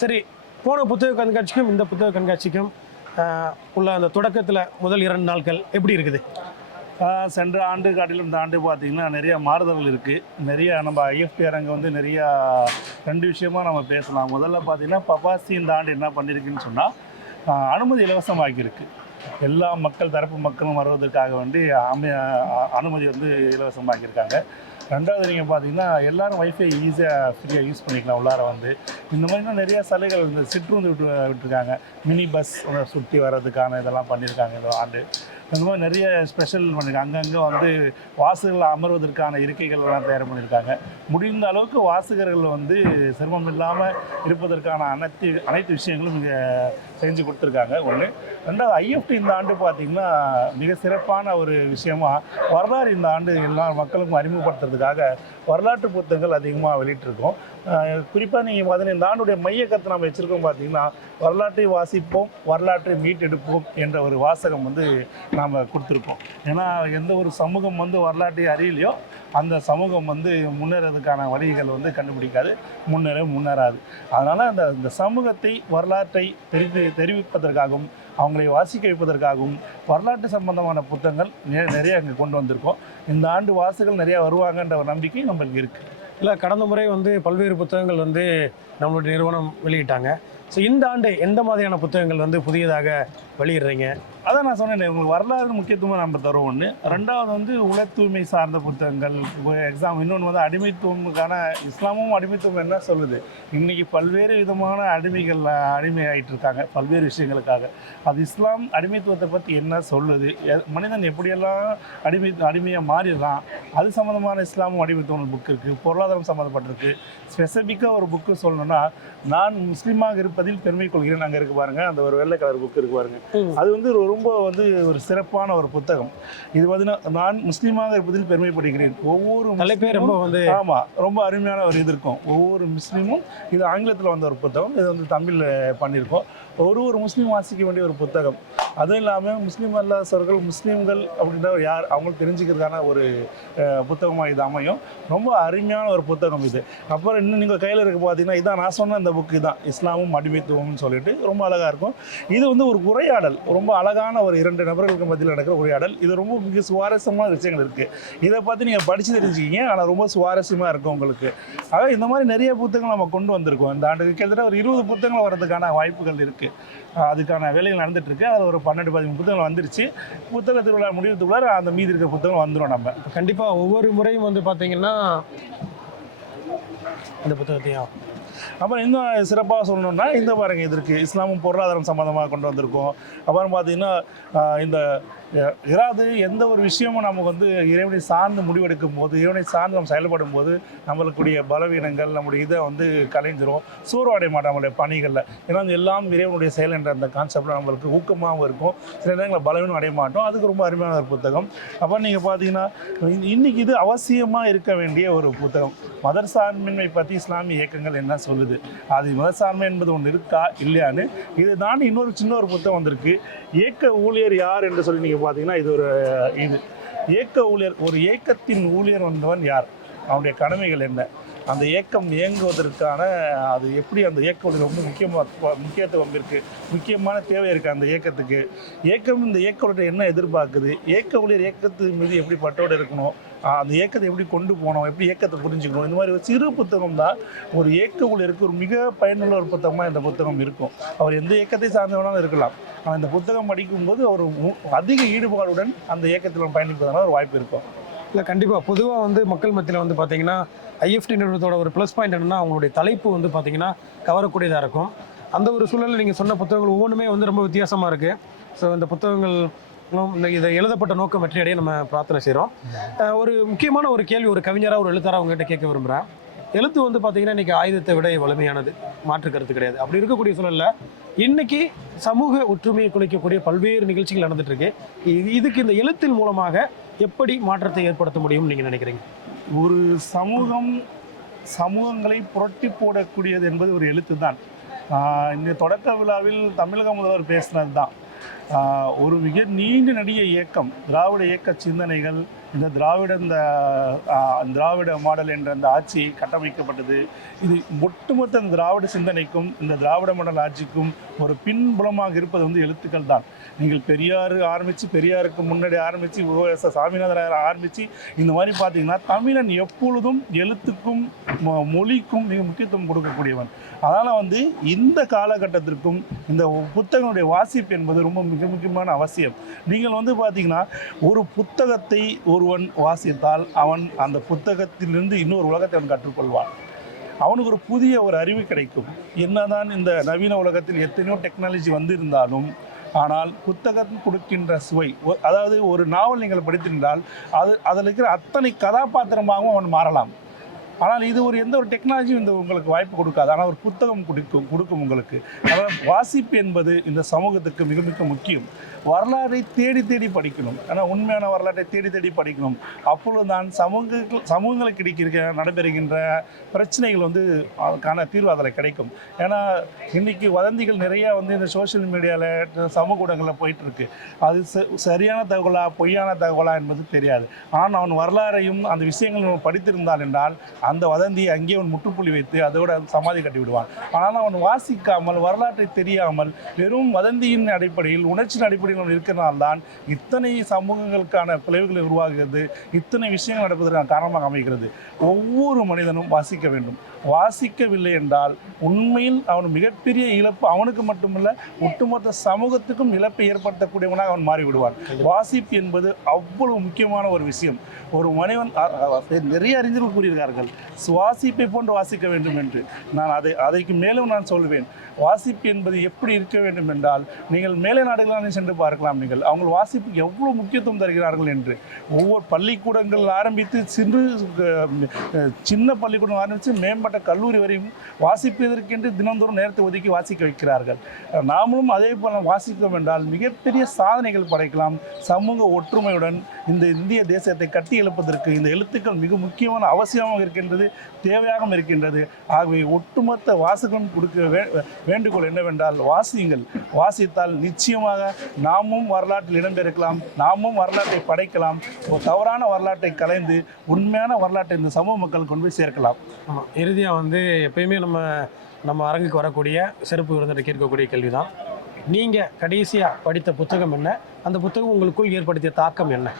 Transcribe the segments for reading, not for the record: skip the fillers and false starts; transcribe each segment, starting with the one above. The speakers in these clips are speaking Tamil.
சரி, போன புத்தக கண்காட்சிக்கும் இந்த புத்தக கண்காட்சிக்கும் உள்ள அந்த தொடக்கத்தில் முதல் 2 நாட்கள் எப்படி இருக்குது? சென்ற ஆண்டு காட்டிலும் இந்த ஆண்டு பார்த்திங்கன்னா நிறையா மாறுதல்கள் இருக்குது. நிறையா நம்ம ஐஎஃப்டி அரங்கு வந்து நிறையா 2 விஷயமாக நம்ம பேசலாம். முதல்ல பார்த்திங்கன்னா பபாசி இந்த ஆண்டு என்ன பண்ணியிருக்குன்னு சொன்னால் அனுமதி இலவசமாக்கியிருக்கு. எல்லா தரப்பு மக்களும் வருவதற்காக வேண்டி அனுமதி வந்து இலவசமாக்கியிருக்காங்க. 2வது நீங்கள் பார்த்தீங்கன்னா எல்லோரும் வைஃபை ஈஸியாக ஃப்ரீயாக யூஸ் பண்ணிக்கலாம் உள்ளார வந்து. இந்த மாதிரிலாம் நிறையா சலுகைகள் இந்த சிற்றுந்து விட்டுருக்காங்க. மினி பஸ் சுற்றி வர்றதுக்கான இதெல்லாம் பண்ணியிருக்காங்க இந்த ஆண்டு. இந்த மாதிரி நிறைய ஸ்பெஷல் பண்ணியிருக்காங்க. அங்கங்கே வந்து வாசகர்கள் அமர்வதற்கான இருக்கைகள் எல்லாம் தயார் பண்ணியிருக்காங்க. முடிந்த அளவுக்கு வாசகர்கள் வந்து சிரமம் இல்லாமல் இருப்பதற்கான அனைத்து விஷயங்களும் இங்கே செஞ்சு கொடுத்துருக்காங்க. ஒன்று. 2வது ஐஎஃப்டி இந்த ஆண்டு பார்த்திங்கன்னா மிக சிறப்பான ஒரு விஷயமா வரலாறு இந்த ஆண்டு எல்லா மக்களுக்கும் அறிமுகப்படுத்துறதுக்காக வரலாற்று புத்தகங்கள் அதிகமாக வெளியிட்டிருக்கோம். குறிப்பாக நீங்கள் பார்த்தீங்கன்னா இந்த ஆண்டுடைய மைய கருத்தை நம்ம வச்சுருக்கோம். பார்த்திங்கன்னா வரலாற்றை வாசிப்போம், வரலாற்றை மீட்டெடுப்போம் என்ற ஒரு வாசகம் வந்து நாம் கொடுத்துருக்கோம். ஏன்னா எந்த ஒரு சமூகம் வந்து வரலாற்றை அறியலையோ அந்த சமூகம் வந்து முன்னேறதுக்கான வழிகள் வந்து கண்டுபிடிக்காது, முன்னேறாது. அதனால் இந்த சமூகத்தை வரலாற்றை தெரிவிப்பதற்காகவும் அவங்களை வாசிக்க வைப்பதற்காகவும் வரலாற்று சம்பந்தமான புத்தகங்கள் நிறைய அங்கே கொண்டு வந்திருக்கோம். இந்த ஆண்டு வாசகர்கள் நிறையா வருவாங்கன்ற ஒரு நம்பிக்கை நம்மளுக்கு இருக்குது. இல்லை, கடந்த முறை வந்து பல்வேறு புத்தகங்கள் வந்து நம்மளுடைய நிறுவனம் வெளியிட்டாங்க. ஸோ இந்த ஆண்டு எந்த மாதிரியான புத்தகங்கள் வந்து புதியதாக வெளியிடுறீங்க? அதான் நான் சொன்னேன், உங்களுக்கு வரலாறு முக்கியத்துவம் நம்ம தரோம். ஒன்று. 2வது வந்து உல தூய்மை சார்ந்த புத்தகங்கள். இன்னொன்று வந்து அடிமைத்துவமுக்கான இஸ்லாமும் அடிமைத்துவம் என்ன சொல்லுது. இன்றைக்கி பல்வேறு விதமான அடிமையாகிட்டு இருக்காங்க பல்வேறு விஷயங்களுக்காக. அது இஸ்லாம் அடிமைத்துவத்தை பற்றி என்ன சொல்லுது, மனிதன் எப்படியெல்லாம் அடிமையாக மாறிடலாம், அது சம்மந்தமான இஸ்லாமும் அடிமைத்துவம் புக்கு இருக்குது. பொருளாதாரம் சம்மந்தப்பட்டிருக்கு. ஸ்பெசிஃபிக்காக ஒரு புக்கு சொல்லணும்னா நான் முஸ்லீமாக இருப்பதில் பெருமை கொள்கிறேன். அங்கே இருக்கு பாருங்கள், அந்த ஒரு வெள்ளை கலர் புக்கு இருக்கு பாருங்கள். அது வந்து ரொம்ப வந்து ஒரு சிறப்பான ஒரு புத்தகம். இது பார்த்தீங்கன்னா நான் முஸ்லீமாக இருப்பதில் பெருமைப்படுகிறேன். ஒவ்வொரு ரொம்ப வந்து ரொம்ப அருமையான ஒரு இது இருக்கும். ஒவ்வொரு முஸ்லீமும் இது ஆங்கிலத்தில் வந்த ஒரு புத்தகம், இது வந்து தமிழில் பண்ணியிருக்கோம். ஒரு முஸ்லீம் வாசிக்க வேண்டிய ஒரு புத்தகம். அதுவும் இல்லாமல் முஸ்லீம் அல்லாதவர்கள் முஸ்லீம்கள் அப்படின்ற யார் அவங்களுக்கு தெரிஞ்சுக்கிறதுக்கான ஒரு புத்தகமாக இது அமையும். ரொம்ப அருமையான ஒரு புத்தகம் இது. அப்புறம் இன்னும் நீங்கள் கையில் இருக்க பார்த்தீங்கன்னா இதான் நான் சொன்ன இந்த புக்கு தான், இஸ்லாமும் அடிமைத்துவம்னு சொல்லிட்டு ரொம்ப அழகாக இருக்கும். இது வந்து ஒரு உரையாடல், ரொம்ப அழகான ஒரு 2 நபர்களுக்கு மத்தியில் நடக்கிற உரையாடல். இது ரொம்ப மிக சுவாரஸ்யமான விஷயங்கள் இருக்குது. இதை பார்த்து நீங்கள் படித்து தெரிஞ்சுக்கிங்க, ஆனால் ரொம்ப சுவாரஸ்யமாக இருக்கும் உங்களுக்கு. அதாவது இந்த மாதிரி நிறைய புத்தகங்கள் நம்ம கொண்டு வந்திருக்கோம். இந்த ஆண்டுக்கு கிட்டத்தட்ட ஒரு 20 புத்தகங்கள் வர்றதுக்கான வாய்ப்புகள் இருக்குது. அதுக்கான வேலைகள் நடந்துகிட்ருக்கு. அது ஒரு 12-13 புத்தகங்கள் வந்துருச்சு. புத்தக திருவிழா முடிவுக்குள்ளார அந்த மீதி இருக்கிற புத்தகம் வந்துடும். நம்ம கண்டிப்பாக ஒவ்வொரு முறையும் வந்து பார்த்தீங்கன்னா இந்த புத்தகத்தையும் அப்புறம் இன்னும் சிறப்பாக சொல்லணும்னா இந்த பாருங்க, இது இருக்குது இஸ்லாமும் பொருளாதாரம் சம்மந்தமாக கொண்டு வந்திருக்கோம். அப்புறம் பார்த்திங்கன்னா இந்த இராது எந்த ஒரு விஷயமும் நமக்கு வந்து இறைவனை சார்ந்து முடிவெடுக்கும் போது, இறைவனை சார்ந்து நம்ம செயல்படும் போது நம்மளுக்குடைய பலவீனங்கள் நம்முடைய இதை வந்து கலைஞ்சிரும். சோர்வடைய மாட்டோம் நம்மளுடைய பணிகளில். ஏன்னா எல்லாம் இறைவனுடைய செயல் என்ற அந்த கான்செப்டில் நம்மளுக்கு ஊக்கமாகவும் இருக்கும். சில நேரங்களில் பலவீனம் அடைய மாட்டோம். அதுக்கு ரொம்ப அருமையான ஒரு புத்தகம். அப்புறம் நீங்கள் பார்த்தீங்கன்னா இன்றைக்கி இது அவசியமாக இருக்க வேண்டிய ஒரு புத்தகம். மதர்சார்பின்மை பற்றி இஸ்லாமிய இயக்கங்கள் என்ன சொல்லுது, அது மதசார்மை என்பது ஒன்று இருக்கா இல்லையான்னு. இது தான் இன்னொரு சின்ன ஒரு புத்தகம் வந்திருக்கு. இயக்க ஊழியர் யார் என்று சொல்லி நீங்கள் பார்த்தீங்கன்னா இது இயக்க ஊழியர், ஒரு இயக்கத்தின் ஊழியர் வந்தவன் யார், அவனுடைய கடமைகள் என்ன, அந்த இயக்கம் இயங்குவதற்கான அது எப்படி அந்த இயக்க ஊழியர் ரொம்ப முக்கியத்துவம் இருக்குது, முக்கியமான தேவை இருக்குது அந்த இயக்கத்துக்கு. இந்த இயக்க ஊழியர் என்ன எதிர்பார்க்குது, இயக்க ஊழியர் இயக்கத்து மீது எப்படி பட்டோடு இருக்கணும், அந்த இயக்கத்தை எப்படி கொண்டு போகணும், எப்படி இயக்கத்தை புரிஞ்சுக்கணும். இந்த மாதிரி ஒரு சிறு புத்தகம் தான் ஒரு இயக்க ஊழியருக்கு ஒரு மிக பயனுள்ள ஒரு புத்தகமாக இந்த புத்தகம் இருக்கும். அவர் எந்த இயக்கத்தை சார்ந்தவனாலும் இருக்கலாம், ஆனால் இந்த புத்தகம் படிக்கும்போது அவர் அதிக ஈடுபாடுடன் அந்த இயக்கத்தில் பயணிப்பதனால ஒரு வாய்ப்பு இருக்கும். இல்லை, கண்டிப்பாக பொதுவாக வந்து மக்கள் மத்தியில் வந்து பார்த்திங்கன்னா ஐஎஃப்டி நிறுவனத்தோட ஒரு ப்ளஸ் பாயிண்ட் என்னென்னா அவங்களுடைய தலைப்பு வந்து பார்த்திங்கன்னா கவரக்கூடியதாக இருக்கும். அந்த ஒரு சூழலில் நீங்கள் சொன்ன புத்தகங்கள் ஒவ்வொன்றுமே வந்து ரொம்ப வித்தியாசமாக இருக்குது. ஸோ இந்த புத்தகங்கள் இதை எழுதப்பட்ட நோக்கம் வெற்றியடைய நம்ம பிரார்த்தனை செய்கிறோம். ஒரு முக்கியமான ஒரு கேள்வி ஒரு கவிஞராக ஒரு எழுத்தாராக அவங்ககிட்ட கேட்க விரும்புகிறேன். எழுத்து வந்து பார்த்திங்கன்னா இன்றைக்கி ஆயுதத்தை விட வலிமையானது, மாற்று கருத்து கிடையாது. அப்படி இருக்கக்கூடிய சூழலில் இன்றைக்கி சமூக ஒற்றுமையை குலைக்கக்கூடிய பல்வேறு நிகழ்ச்சிகள் நடந்துகிட்ருக்கு. இதுக்கு இந்த எழுத்தின் மூலமாக எப்படி மாற்றத்தை ஏற்படுத்த முடியும்னு நீங்கள் நினைக்கிறீங்க? ஒரு சமூகங்களை புரட்டி போடக்கூடியது என்பது ஒரு எழுத்து தான். இந்த தொடக்க விழாவில் தமிழக முதல்வர் பேசினது தான். ஒரு மிக நீண்ட நெடிய இயக்கம், திராவிட இயக்க சிந்தனைகள், இந்த திராவிட மாடல் என்ற அந்த ஆட்சி கட்டமைக்கப்பட்டது. இது ஒட்டுமொத்த இந்த திராவிட சிந்தனைக்கும் இந்த திராவிட மாடல் ஆட்சிக்கும் ஒரு பின்புலமாக இருப்பது வந்து எழுத்துக்கள் தான். நீங்கள் பெரியார் ஆரம்பித்து, பெரியாருக்கு முன்னாடி ஆரம்பித்து, சாமிநாதன் ஆரம்பித்து, இந்த மாதிரி பார்த்தீங்கன்னா தமிழன் எப்பொழுதும் எழுத்துக்கும் மொழிக்கும் மிக முக்கியத்துவம் கொடுக்கக்கூடியவன். அதனால் வந்து இந்த காலகட்டத்திற்கும் இந்த புத்தகங்களுடைய வாசிப்பு என்பது ரொம்ப மிக முக்கியமான அவசியம். நீங்கள் வந்து பார்த்தீங்கன்னா ஒரு புத்தகத்தை ஒருவன் வாசித்தால் அவன் அந்த புத்தகத்திலிருந்து இன்னொரு உலகத்தை அவன் கற்றுக்கொள்வான். அவனுக்கு ஒரு புதிய ஒரு அறிவு கிடைக்கும். என்னதான் இந்த நவீன உலகத்தில் எத்தனையோ டெக்னாலஜி வந்திருந்தாலும், ஆனால் புத்தகம் கொடுக்கின்ற சுவை, அதாவது ஒரு நாவல் நீங்கள் படித்திருந்தால் அதில் இருக்கிற அத்தனை கதாபாத்திரமாகவும் அவன் மாறலாம். ஆனால் இது எந்த ஒரு டெக்னாலஜியும் இந்த உங்களுக்கு வாய்ப்பு கொடுக்காது. ஆனால் ஒரு புத்தகம் கொடுக்கும் உங்களுக்கு. அதனால் வாசிப்பு என்பது இந்த சமூகத்துக்கு மிக மிக முக்கியம். வரலாற்றை தேடி தேடி படிக்கணும். ஆனால் உண்மையான வரலாற்றை தேடி தேடி படிக்கணும். அப்பொழுது தான் சமூகங்களுக்கு நடைபெறுகின்ற பிரச்சனைகள் வந்து அதுக்கான தீர்வு அதில் கிடைக்கும். ஏன்னா இன்றைக்கி வதந்திகள் நிறையா வந்து இந்த சோஷியல் மீடியாவில் சமூக ஊடகங்களில் போயிட்டுருக்கு. அது சரியான தகவலா பொய்யான தகவலா என்பது தெரியாது. ஆனால் அவன் வரலாறையும் அந்த விஷயங்களும் படித்திருந்தால் என்றால் அந்த வதந்தியை அங்கேயே அவன் முற்றுப்புள்ளி வைத்து அதோட சமாதி கட்டி விடுவான். ஆனால் அவன் வாசிக்காமல், வரலாற்றை தெரியாமல், வெறும் வதந்தியின் அடிப்படையில், உணர்ச்சியின் அடிப்படையில் இருக்கிறனால்தான் இத்தனை சமூகங்களுக்கான பிளவுகளை உருவாகிறது, இத்தனை விஷயங்கள் நடப்பதற்கான காரணமாக அமைகிறது. ஒவ்வொரு மனிதனும் வாசிக்க வேண்டும். வாசிக்கவில்லை என்றால் உண்மையில் அவன் மிகப்பெரிய இழப்பு அவனுக்கு மட்டுமல்ல, ஒட்டுமொத்த சமூகத்துக்கும் இழப்பை ஏற்படுத்தக்கூடியவனாக அவன் மாறிவிடுவான். வாசிப்பு என்பது அவ்வளவு முக்கியமான ஒரு விஷயம். ஒரு மனிதன், நிறைய அறிஞர்கள் கூறியிருக்கார்கள், சுவாசிப்பை போன்று வாசிக்க வேண்டும் என்று. நான் அதைக்கு மேலும் நான் சொல்வேன். வாசிப்பு என்பது எப்படி இருக்க வேண்டும் என்றால், நீங்கள் மேலை நாடுகளான சென்று பார்க்கலாம். நீங்கள் அவங்க வாசிப்புக்கு எவ்வளோ முக்கியத்துவம் தருகிறார்கள் என்று. ஒவ்வொரு பள்ளிக்கூடங்கள் ஆரம்பித்து சின்ன பள்ளிக்கூடம் ஆரம்பித்து மேம்பட்ட கல்லூரி வரையும் வாசிப்பதற்கென்று தினந்தோறும் நேரத்தை ஒதுக்கி வாசிக்க வைக்கிறார்கள். நாமளும் அதே போல வாசித்தோம் என்றால் மிகப்பெரிய சாதனைகள் படைக்கலாம். சமூக ஒற்றுமையுடன் இந்த இந்திய தேசத்தை கட்டி எழுப்பதற்கு இந்த எழுத்துக்கள் மிக முக்கியமான அவசியமாக இருக்கின்றது, தேவையாக இருக்கின்றது. ஆகவே ஒட்டுமொத்த வாசகம் கொடுக்க வேண்டுகோள் என்னவென்றால், வாசியுங்கள். வாசித்தால் நிச்சயமாக நாமும் வரலாற்றில் இடம்பெறலாம், நாமும் வரலாற்றை படைக்கலாம். தவறான வரலாற்றை கலைந்து உண்மையான வரலாற்றை இந்த சமூக மக்கள் கொண்டு போய் சேர்க்கலாம். ஆமாம், இறுதியாக வந்து எப்பயுமே நம்ம அரங்குக்கு வரக்கூடிய சிறப்பு விருந்தினர் கேட்கக்கூடிய கேள்வி தான், நீங்கள் கடைசியாக படித்த புத்தகம் என்ன? அந்த புத்தகம் உங்களுக்குள் ஏற்படுத்திய தாக்கம் என்ன?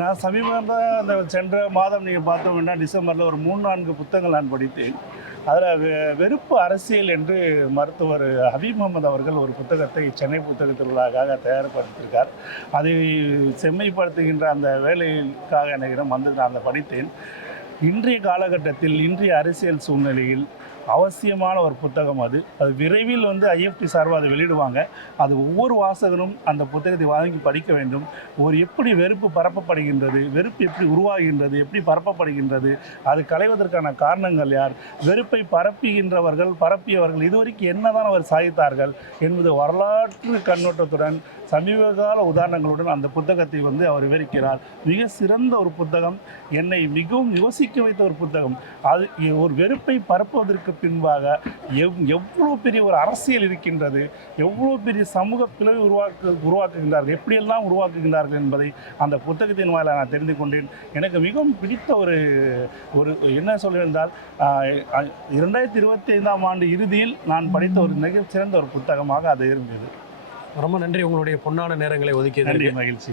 நான் சமீபமாக அந்த சென்ற மாதம் நீங்கள் பார்த்தோம்னா டிசம்பரில் ஒரு 3-4 புத்தகங்கள் நான் படித்தேன். அதில் வெறுப்பு அரசியல் என்று மருத்துவர் ஹபீப் முகமது அவர்கள் ஒரு புத்தகத்தை சென்னை புத்தக திருவிழாக்காக தயார்படுத்தியிருக்கார். அதை செம்மைப்படுத்துகின்ற அந்த வேலைக்காக என்னிடம் வந்து நான் அதை படித்தேன். இன்றைய காலகட்டத்தில், இன்றைய அரசியல் சூழ்நிலையில் அவசியமான ஒரு புத்தகம் அது. விரைவில் வந்து IFT சார்பாக அதை வெளியிடுவாங்க. அது ஒவ்வொரு வாசகனும் அந்த புத்தகத்தை வாங்கி படிக்க வேண்டும். எப்படி வெறுப்பு பரப்பப்படுகின்றது, வெறுப்பு எப்படி உருவாகின்றது, எப்படி பரப்பப்படுகின்றது, அது களைவதற்கான காரணங்கள் யார், வெறுப்பை பரப்பியவர்கள் இதுவரைக்கும் என்னதான் அவர் சாதித்தார்கள் என்பது வரலாற்று கண்ணோட்டத்துடன் சமீபகால உதாரணங்களுடன் அந்த புத்தகத்தை வந்து அவர் விவரிக்கிறார். மிக சிறந்த ஒரு புத்தகம், என்னை மிகவும் யோசிக்க வைத்த ஒரு புத்தகம். அது ஒரு வெறுப்பை பரப்புவதற்கு பின்பாக எவ்வளோ பெரிய ஒரு அரசியல் இருக்கின்றது, எவ்வளோ பெரிய சமூக பிளவை உருவாக்குகின்றார்கள், எப்படியெல்லாம் உருவாக்குகின்றார்கள் என்பதை அந்த புத்தகத்தின் வாயிலாக நான் தெரிந்து கொண்டேன். எனக்கு மிகவும் பிடித்த ஒரு என்ன சொல்லியிருந்தால், 2025ஆம் ஆண்டு இறுதியில் நான் படித்த ஒரு மிக சிறந்த ஒரு புத்தகமாக அது இருந்தது. ரொம்ப நன்றி, உங்களுடைய பொன்னான நேரங்களை ஒதுக்கியது. மகிழ்ச்சி.